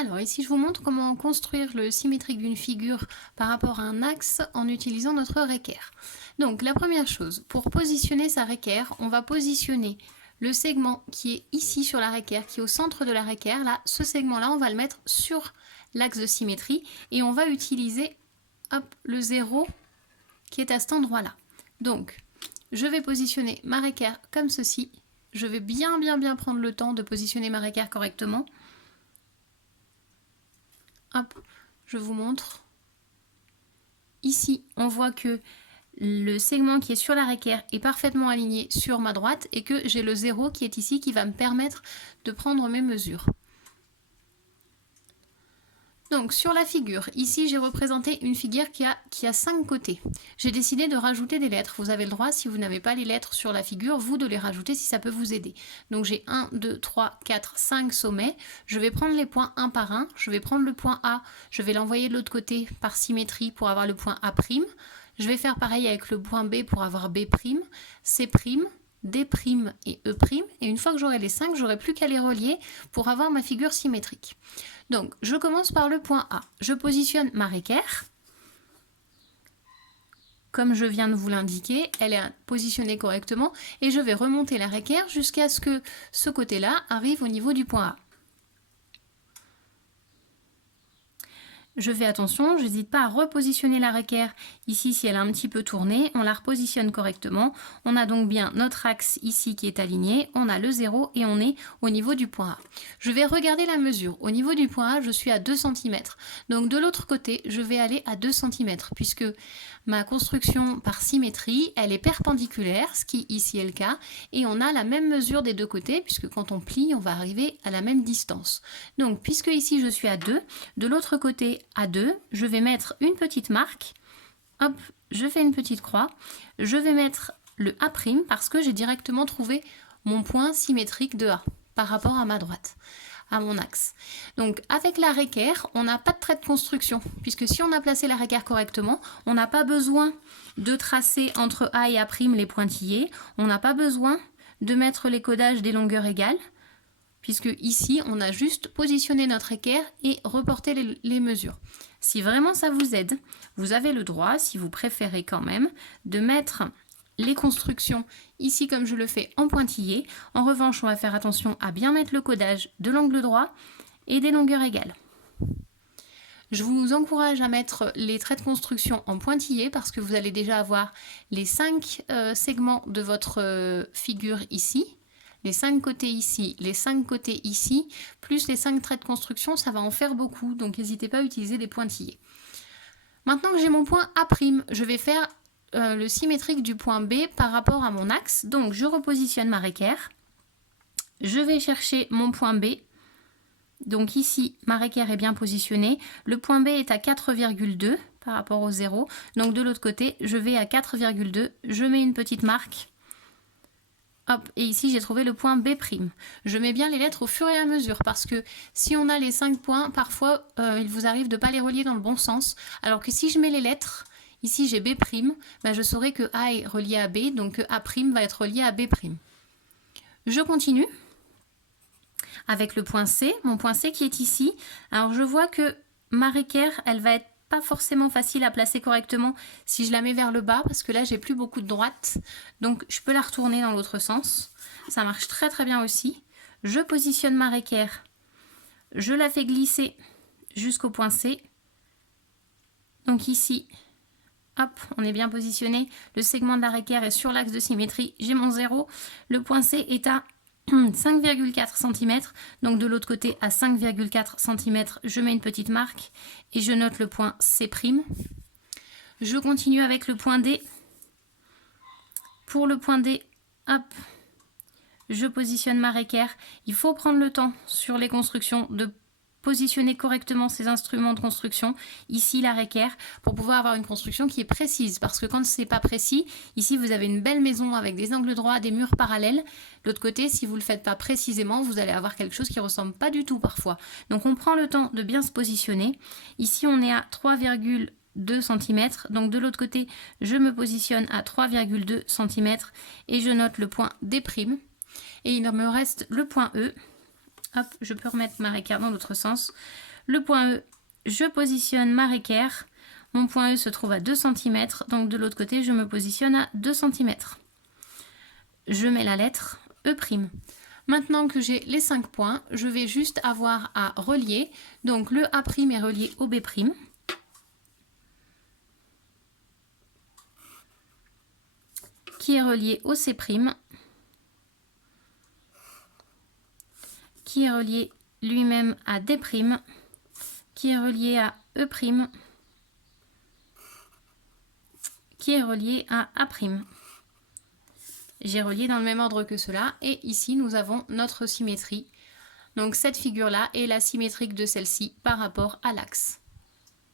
Alors ici, je vous montre comment construire le symétrique d'une figure par rapport à un axe en utilisant notre réquerre. Donc la première chose, pour positionner sa réquerre, on va positionner le segment qui est ici sur la réquerre, qui est au centre de la réquerre. Là, ce segment-là, on va le mettre sur l'axe de symétrie et on va utiliser le 0 qui est à cet endroit-là. Donc, je vais positionner ma réquerre comme ceci. Je vais bien prendre le temps de positionner ma réquerre correctement. Hop, je vous montre. Ici, on voit que le segment qui est sur la réquerre est parfaitement aligné sur ma droite et que j'ai le 0 qui est ici qui va me permettre de prendre mes mesures. Donc sur la figure, ici j'ai représenté une figure qui a 5 côtés. J'ai décidé de rajouter des lettres. Vous avez le droit, si vous n'avez pas les lettres sur la figure, vous de les rajouter si ça peut vous aider. Donc j'ai 1, 2, 3, 4, 5 sommets. Je vais prendre les points un par un. Je vais prendre le point A, je vais l'envoyer de l'autre côté par symétrie pour avoir le point A'. Je vais faire pareil avec le point B pour avoir B', C', D' et E'. Et une fois que j'aurai les 5, j'aurai plus qu'à les relier pour avoir ma figure symétrique. Donc, je commence par le point A. Je positionne ma réquerre. Comme je viens de vous l'indiquer, elle est positionnée correctement et je vais remonter la réquerre jusqu'à ce que ce côté-là arrive au niveau du point A. Je fais attention, je n'hésite pas à repositionner la réquerre ici si elle a un petit peu tourné, on la repositionne correctement. On a donc bien notre axe ici qui est aligné, on a le 0 et on est au niveau du point A. Je vais regarder la mesure. Au niveau du point A, je suis à 2 cm. Donc de l'autre côté, je vais aller à 2 cm puisque ma construction par symétrie, elle est perpendiculaire, ce qui ici est le cas, et on a la même mesure des deux côtés puisque quand on plie, on va arriver à la même distance. Donc puisque ici je suis à 2, de l'autre côté à 2, je vais mettre une petite marque, hop, je fais une petite croix, je vais mettre le A' parce que j'ai directement trouvé mon point symétrique de A par rapport à ma droite, à mon axe. Donc avec la réquerre, on n'a pas de trait de construction, puisque si on a placé la réquerre correctement, on n'a pas besoin de tracer entre A et A' les pointillés, on n'a pas besoin de mettre les codages des longueurs égales, puisque ici, on a juste positionné notre équerre et reporté les mesures. Si vraiment ça vous aide, vous avez le droit, si vous préférez quand même, de mettre les constructions ici comme je le fais en pointillé. En revanche, on va faire attention à bien mettre le codage de l'angle droit et des longueurs égales. Je vous encourage à mettre les traits de construction en pointillé parce que vous allez déjà avoir les 5 segments de votre figure ici. Les 5 côtés ici, les 5 côtés ici, plus les 5 traits de construction, ça va en faire beaucoup, donc n'hésitez pas à utiliser des pointillés. Maintenant que j'ai mon point A', je vais faire le symétrique du point B par rapport à mon axe. Donc je repositionne ma réquerre, je vais chercher mon point B. Donc ici, ma réquerre est bien positionnée, le point B est à 4,2 par rapport au 0, donc de l'autre côté, je vais à 4,2, je mets une petite marque. Hop, et ici j'ai trouvé le point B'. Je mets bien les lettres au fur et à mesure parce que si on a les 5 points, parfois il vous arrive de ne pas les relier dans le bon sens. Alors que si je mets les lettres, ici j'ai B', ben je saurai que A est relié à B, donc A' va être relié à B'. Je continue avec le point C, mon point C qui est ici. Alors je vois que ma réquerre, elle va être pas forcément facile à placer correctement si je la mets vers le bas parce que là j'ai plus beaucoup de droite, donc je peux la retourner dans l'autre sens, ça marche très bien aussi. Je positionne ma réquerre, je la fais glisser jusqu'au point C, donc ici hop, on est bien positionné, le segment de la réquerre est sur l'axe de symétrie, j'ai mon 0, le point C est à 5,4 cm, donc de l'autre côté à 5,4 cm, je mets une petite marque et je note le point C'. Je continue avec le point D. Pour le point D, hop, je positionne ma réquerre. Il faut prendre le temps sur les constructions de positionner correctement ces instruments de construction, ici la réquerre, pour pouvoir avoir une construction qui est précise, parce que quand c'est pas précis, ici vous avez une belle maison avec des angles droits, des murs parallèles. De l'autre côté, si vous le faites pas précisément, vous allez avoir quelque chose qui ressemble pas du tout parfois. Donc on prend le temps de bien se positionner. Ici on est à 3,2 cm, donc de l'autre côté, je me positionne à 3,2 cm et je note le point D'. Et il me reste le point E. Hop, je peux remettre ma équerre dans l'autre sens. Le point E, je positionne ma équerre. Mon point E se trouve à 2 cm, donc de l'autre côté, je me positionne à 2 cm. Je mets la lettre E'. Maintenant que j'ai les 5 points, je vais juste avoir à relier. Donc le A' est relié au B', qui est relié au C', qui est relié lui-même à D', qui est relié à E', qui est relié à A'. J'ai relié dans le même ordre que cela et ici nous avons notre symétrie. Donc cette figure-là est la symétrique de celle-ci par rapport à l'axe.